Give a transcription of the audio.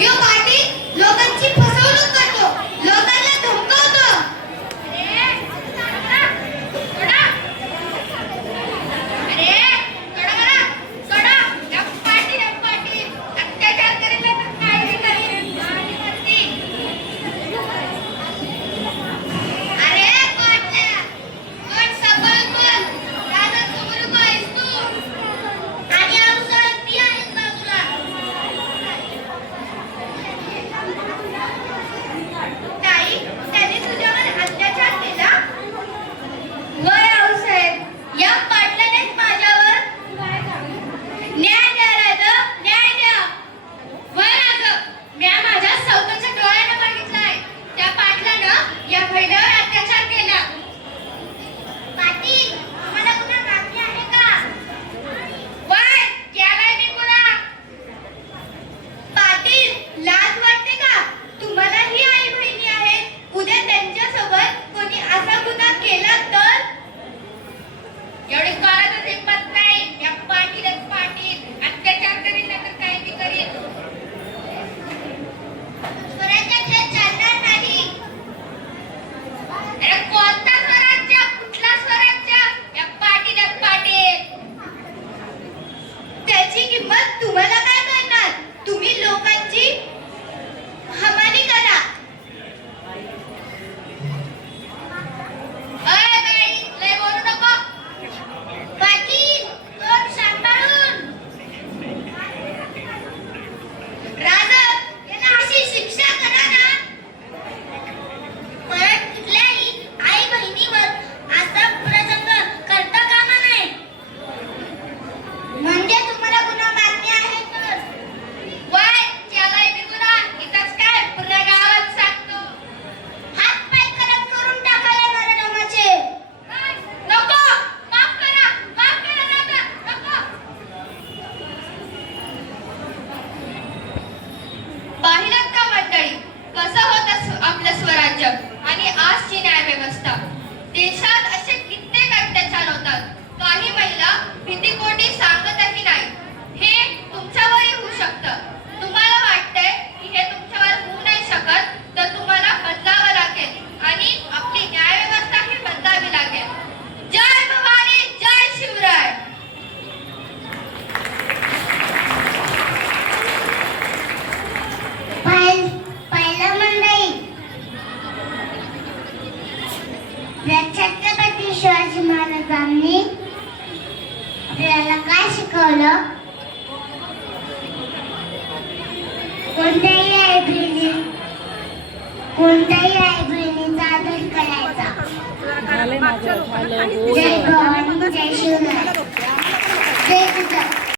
यो पाटील लोकांची फसवणूक करतो, लोकांना धमकावतो. आणि आजची न्याय व्यवस्था. देशात असे कित्येक अत्याचार होतात. काही महिला भीतीपोटी सांगतही नाही. हे तुमच्यावरही होऊ शकतं. तुम्हाला वाटतंय की हे तुमच्यावर होऊ नाही शकत, तर तुम्हाला बदलावं लागेल आणि आपली न्याय व्यवस्था ही बदलावी लागेल. जय भवानी, जय शिवराय. छत्रपती शिवाजी महाराजांनी आपल्याला काय शिकवलं? कोणत्याही आईबहिणीचा आदर करायचा. जय भवानी, जय शिवराय. जय